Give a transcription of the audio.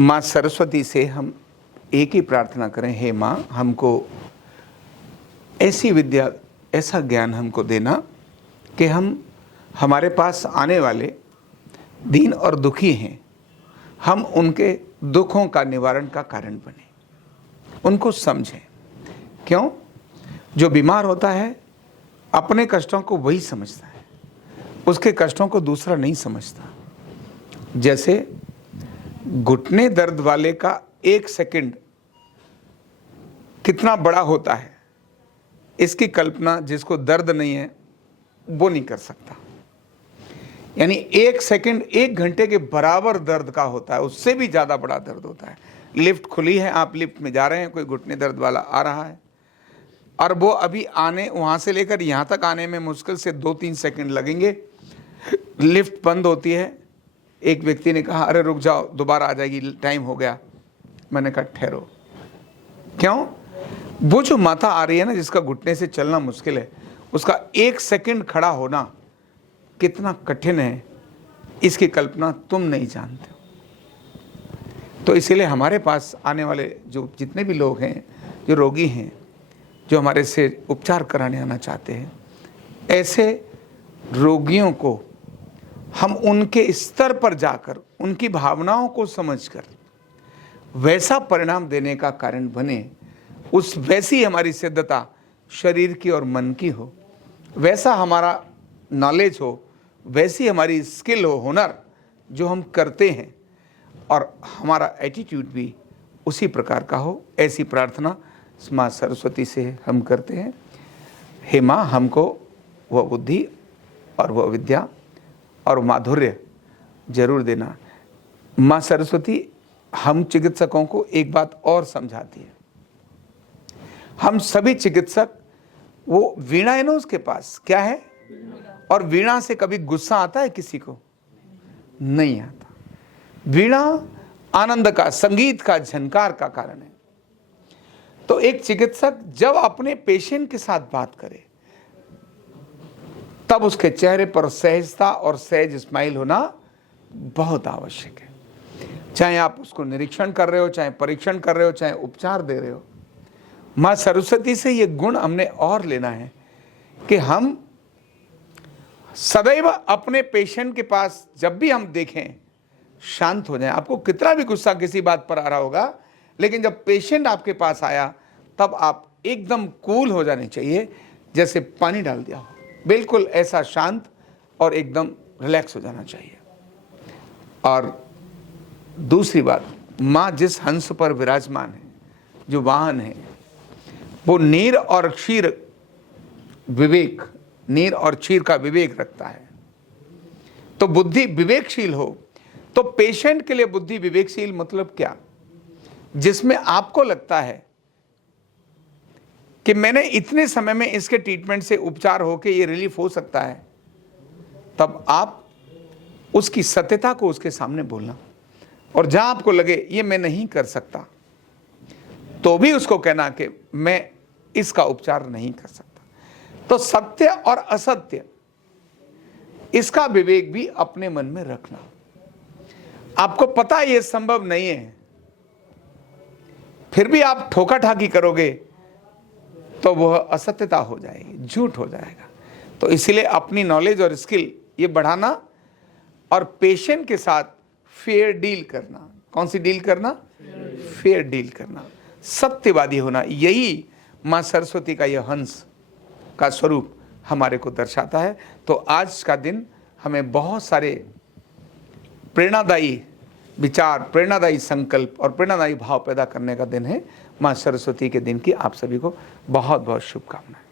माँ सरस्वती से हम एक ही प्रार्थना करें, हे माँ हमको ऐसी विद्या, ऐसा ज्ञान हमको देना कि हम हमारे पास आने वाले दीन और दुखी हैं, हम उनके दुखों का निवारण का कारण बने, उनको समझें। क्यों? जो बीमार होता है अपने कष्टों को वही समझता है, उसके कष्टों को दूसरा नहीं समझता। जैसे घुटने दर्द वाले का 1 सेकंड कितना बड़ा होता है, इसकी कल्पना जिसको दर्द नहीं है वो नहीं कर सकता। यानी 1 सेकंड 1 घंटे के बराबर दर्द का होता है, उससे भी ज़्यादा बड़ा दर्द होता है। लिफ्ट खुली है, आप लिफ्ट में जा रहे हैं, कोई घुटने दर्द वाला आ रहा है और वो अभी आने, वहाँ से लेकर यहाँ तक आने में मुश्किल से 2-3 सेकंड लगेंगे। लिफ्ट बंद होती है, एक व्यक्ति ने कहा अरे रुक जाओ, दोबारा आ जाएगी, टाइम हो गया। मैंने कहा ठहरो। क्यों? वो जो माता आ रही है ना, जिसका घुटने से चलना मुश्किल है, उसका 1 सेकंड खड़ा होना कितना कठिन है, इसकी कल्पना तुम नहीं जानते हो। तो इसीलिए हमारे पास आने वाले जो जितने भी लोग हैं, जो रोगी हैं, जो हमारे से उपचार कराने आना चाहते हैं, ऐसे रोगियों को हम उनके स्तर पर जाकर उनकी भावनाओं को समझकर वैसा परिणाम देने का कारण बने, उस वैसी हमारी सिद्धता शरीर की और मन की हो, वैसा हमारा नॉलेज हो, वैसी हमारी स्किल हो, हुनर जो हम करते हैं, और हमारा एटीट्यूड भी उसी प्रकार का हो। ऐसी प्रार्थना माँ सरस्वती से हम करते हैं। हे माँ हमको वह बुद्धि और वह विद्या और माधुर्य जरूर देना। माँ सरस्वती हम चिकित्सकों को एक बात और समझाती है। हम सभी चिकित्सक, वो वीणा है ना, उसके पास क्या है, और वीणा से कभी गुस्सा आता है किसी को? नहीं आता। वीणा आनंद का, संगीत का, झनकार का कारण है। तो एक चिकित्सक जब अपने पेशेंट के साथ बात करे तब उसके चेहरे पर सहजता और सहज स्माइल होना बहुत आवश्यक है। चाहे आप उसको निरीक्षण कर रहे हो, चाहे परीक्षण कर रहे हो, चाहे उपचार दे रहे हो, माँ सरस्वती से ये गुण हमने और लेना है कि हम सदैव अपने पेशेंट के पास जब भी हम देखें शांत हो जाएं। आपको कितना भी गुस्सा किसी बात पर आ रहा होगा, लेकिन जब पेशेंट आपके पास आया तब आप एकदम कूल हो जाने चाहिए, जैसे पानी डाल दिया हो, बिल्कुल ऐसा शांत और एकदम रिलैक्स हो जाना चाहिए। और दूसरी बात, माँ जिस हंस पर विराजमान है, जो वाहन है, वो नीर और क्षीर विवेक, नीर और क्षीर का विवेक रखता है। तो बुद्धि विवेकशील हो, तो पेशेंट के लिए बुद्धि विवेकशील मतलब क्या? जिसमें आपको लगता है कि मैंने इतने समय में इसके ट्रीटमेंट से उपचार होके ये रिलीफ हो सकता है, तब आप उसकी सत्यता को उसके सामने बोलना। और जहां आपको लगे ये मैं नहीं कर सकता, तो भी उसको कहना कि मैं इसका उपचार नहीं कर सकता। तो सत्य और असत्य, इसका विवेक भी अपने मन में रखना। आपको पता है ये संभव नहीं है, फिर भी आप ठोका ठाकी करोगे तो वह असत्यता हो जाएगी, झूठ हो जाएगा। तो इसीलिए अपनी नॉलेज और स्किल ये बढ़ाना और पेशेंट के साथ फेयर डील करना। कौन सी डील करना? फेयर डील करना, सत्यवादी होना। यही माँ सरस्वती का यह हंस का स्वरूप हमारे को दर्शाता है। तो आज का दिन हमें बहुत सारे प्रेरणादायी विचार, प्रेरणादायी संकल्प और प्रेरणादायी भाव पैदा करने का दिन है। माँ सरस्वती के दिन की आप सभी को बहुत बहुत शुभकामनाएं।